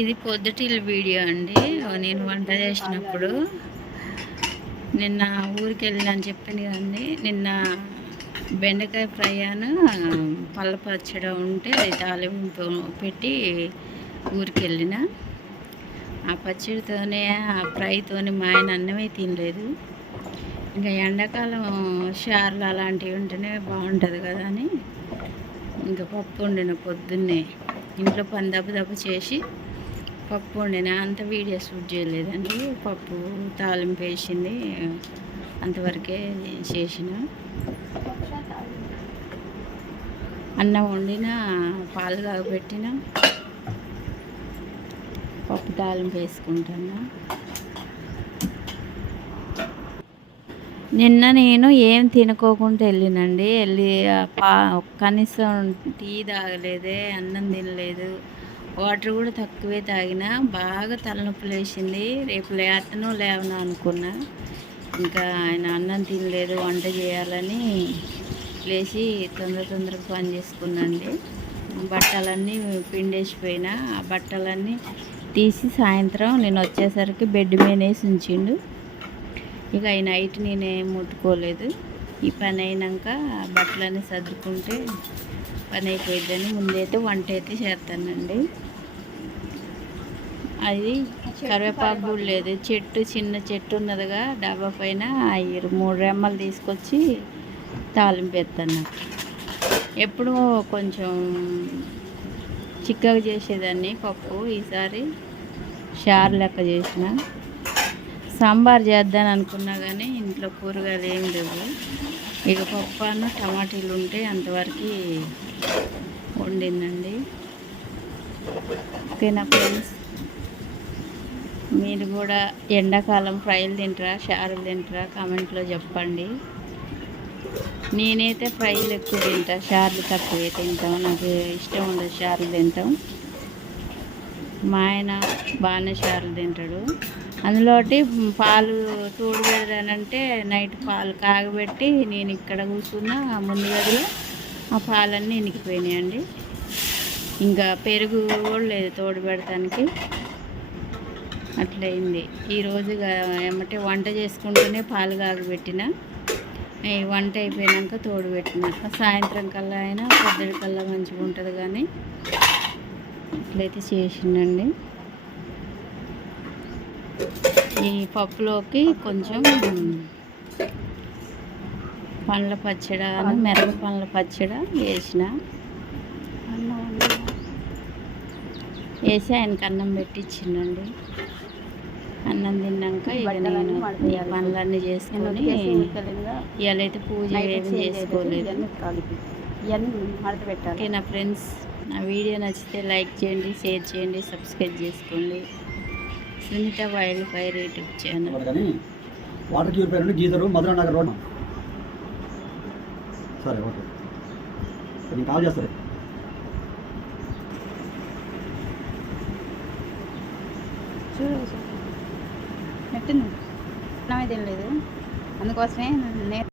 ఇది పొద్దుటిల్ వీడియో అండి. నేను వంట చేసినప్పుడు నిన్న ఊరికి వెళ్ళినని చెప్పాను కదండి. నిన్న బెండకాయ ఫ్రై పళ్ళ పచ్చడి ఉంటే అది తాలింపు పెట్టి ఊరికి వెళ్ళిన ఆ పచ్చడితోనే ఆ ఫ్రైతోనే మా ఆయన అన్నమే తినలేదు. ఇంకా ఎండాకాలం షార్లు అలాంటివి ఉంటేనే బాగుంటుంది కదా అని. ఇంకా పప్పు వండిన పొద్దున్నే. ఇంట్లో పని దెబ్బ దెబ్బ చేసి పప్పు వండిన అంత వీడియో షూట్ చేయలేదండి. పప్పు తాలింపు వేసింది. అంతవరకే చేసిన. అన్నం వండిన పాలు కాగబెట్టిన పప్పు తాలింపు వేసుకుంటున్నా. నిన్న నేను ఏం తినుకోకుండా వెళ్ళినండి. వెళ్ళి పా కనీసం టీ తాగలేదే అన్నం తినలేదు. వాటర్ కూడా తక్కువే తాగిన బాగా తలనొప్పి లేచింది. రేపు లేతను లేవను అనుకున్నా. ఇంకా ఆయన అన్నం తినలేదు వంట చేయాలని లేచి తొందర తొందరగా పని చేసుకున్నాండి. బట్టలన్నీ పిండేసిపోయినా. ఆ బట్టలన్నీ తీసి సాయంత్రం నేను వచ్చేసరికి బెడ్ మీద వేసి ఉంచిండు. ఇక ఈ నైట్ నేనేం ముట్టుకోలేదు. ఈ పని అయినాక బట్టలన్నీ సర్దుకుంటే పని అయిపోయిద్దని ముందైతే వంట అయితే చేస్తానండి. అది కరివేపాకు కూడా లేదు. చెట్టు చిన్న చెట్టు ఉన్నదిగా డాబా పైన ఐదు మూడు రెమ్మలు తీసుకొచ్చి తాలింపు ఎత్తాను ఎప్పుడూ కొంచెం చిక్కగా చేసేదాన్ని పప్పు. ఈసారి షార్ లెక్క చేసిన. సాంబార్ చేద్దాం అనుకున్నా కానీ ఇంట్లో కూరగాయలు ఏం లేవు. ఇక పప్పాను టమాటీలు ఉంటే అంతవరకు వండిందండి. ఓకేనా ఫ్రెండ్స్? మీరు కూడా ఎండాకాలం ఫ్రైలు తింటారా షారులు తింటారా? కామెంట్లో చెప్పండి. నేనైతే ఫ్రైలు ఎక్కువ తింటా షార్లు తక్కువే తింటాం. నాకు ఇష్టం ఉండదు షార్లు తింటాం మా ఆయన బాగానే షార్లు తింటాడు. అందులోటి పాలు తోడు పెడదానంటే నైట్ పాలు కాగబెట్టి నేను ఇక్కడ కూర్చున్న ముందు గదిలో ఆ పాలన్నీ ఇనికిపోయినాయండి ఇంకా పెరుగు కూడా లేదు తోడు పెడతానికి. అట్లయింది. ఈరోజు ఏమంటే వంట చేసుకుంటూనే పాలు కాగబెట్టిన. ఈ వంట అయిపోయినాక తోడు పెట్టిన. సాయంత్రం కల్లా అయినా పొద్దుడి కల్లా మంచిగా ఉంటుంది కానీ అట్లయితే చేసిండండి. ఈ పప్పులోకి కొంచెం పండ్ల పచ్చడి మిరప పండ్ల పచ్చడి వేసిన. వేసి ఆయనకి అన్నం పెట్టించిండండి అన్నం తిన్నాక ఇక నేను ఈ పనులన్నీ చేసుకొని ఇవాళైతే పూజ ఏమి చేసుకోలేదు. ఓకే నా ఫ్రెండ్స్ నా వీడియో నచ్చితే లైక్ చేయండి షేర్ చేయండి సబ్స్క్రైబ్ చేసుకోండి. Sunitha wild fire YouTube channel water cure పేరు గీతరు మధురా నగర్ రోడ్. సరే ఓకే. నేను కాల్ చేస్తారు చూడు నెట్టింది. తినలేదు అందుకోసమే నేను